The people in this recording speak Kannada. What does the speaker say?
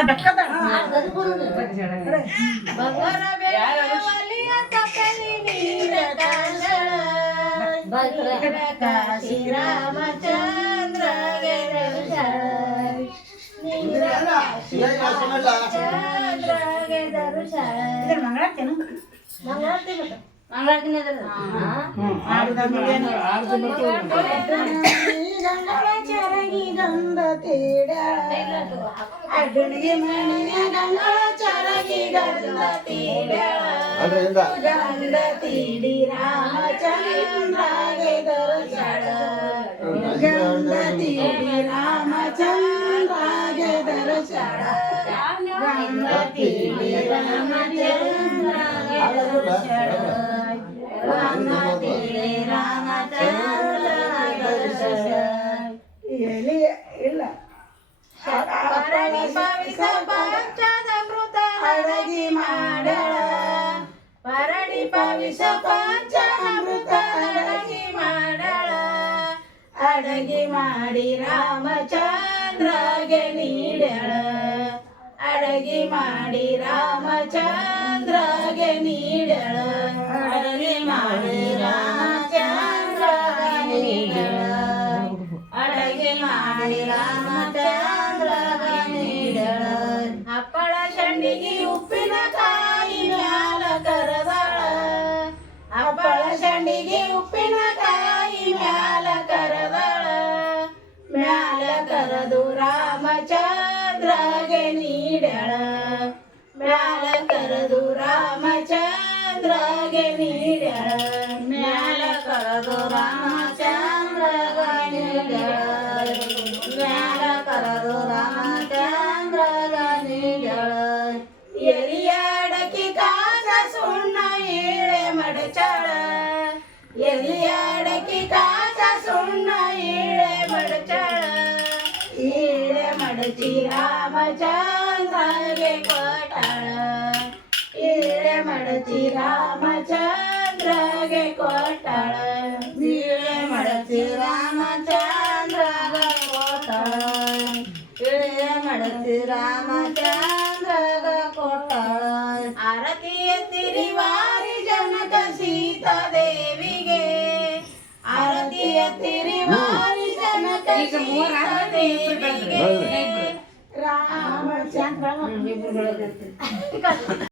ರಾಮಚಂದ್ರ ಚರಗಿ ಗಂಧ ತೇಡ ಅಡ್ಡನಿಗೆ ಮಣಿಯ ಗಂಗಳ ಚರಗಿ ಗಂಧ ತೀಡ ಗಂಧ ತೀಡಿ ರಾಮಚಂದ್ರಗೆ ದರ್ಶನ ಗಂಧ ತೀಡಿ ರಾಮಚಂದ್ರಗೆ ದರ್ಶನ ಗಂಧ ತೀಡಿ ರಾಮಚಂದ್ರಗೆ ದರ್ಶನ ಗಂಧ ತೀಡಿ ರಾಮಚಂದ್ರಗೆ ದರ್ಶನ ಇಲ್ಲ ಪರಣಿ ಪವಿಸ ಪಂಚಾಮೃತ ಅಡಗಿ ಮಾಡಳ ಪರಣಿ ಪವಿಸ ಪಂಚಾಮೃತ ಅಡಗಿ ಮಾಡಳ ಅಡಗಿ ಮಾಡಿ ರಾಮಚಂದ್ರಗೆ ನೀಡಳ ಅಡಗಿ ಮಾಡಿ ರಾಮಚಂದ್ರಗೆ ನೀಡಳ ಅಡಗಿ ಮಾಡಿ ರಾಮಚಂದ್ರಗೆ ನೀಡಳ ಅಡಗೆ ಮಾಡಿ ರಾಮಚಂದ್ರಗೆ ನೀಡಳ ಹಪ್ಪಳ ಶಂಡಿಗೆ ಉಪ್ಪಿನಕಾಯಿ ಮ್ಯಾಲ ಕರದಳ ಹಪ್ಪಳ ಶಂಡಿಗೆ ಉಪ್ಪಿನಕಾಯಿ ಮ್ಯಾಲ ಕರದಳ ಮ್ಯಾಲ ಕರದು ರಾಮಚಂದ್ರಗೆ ನೀಡಳ ಮ್ಯಾಲ ಕರದು ರಾಮಚಂದ್ರಗೆ ನೀಡಳ ಮ್ಯಾಲ ಕರದು ರಾಮಚಂದ್ರಗೆ ನೀಡಳ ಮ್ಯಾಲ ಕರದು ರಾಮಚಂದ್ರಗೆ ನೀಡಳ ಎಲಿಯಾಡಕಿ ಕಾಸ ಸುಣ್ಣ ಈಳೆ ಮಡಚಳ ಎಲಿಯಾಡಕಿ ಕಾಸ ಸುಣ್ಣ ಈಳೆ ಮಡಚಳ ಈಳೆ ಮಡಚಿ ರಾಮಚಂದ್ರಗೆ ಕೊಟ್ಟಳ ಈಳೆ ಮಡಚಿ ರಾಮಚಂದ್ರಗೆ ಕೊಟ್ಟಳ ಈಳೆ ಮಡಚಿ ರಾಮಚಂದ್ರಗೆ ಕೊಟ್ಟಳ ಈಳೆ ಮಡಚಿ ರಾಮಚಂದ್ರಗೆ ಕೊಟ್ಟಳ ಆರತಿ ಎತ್ತಿರಿ ವಾರಿ ಜನಕ ಸೀತಾದೇವಿಗೆ ಆರತಿ ಎತ್ತಿರಿ ವಾರಿ ಜನಕ ಸೀತಾದೇವಿಗೆ ರಾಮಚಂದ್ರ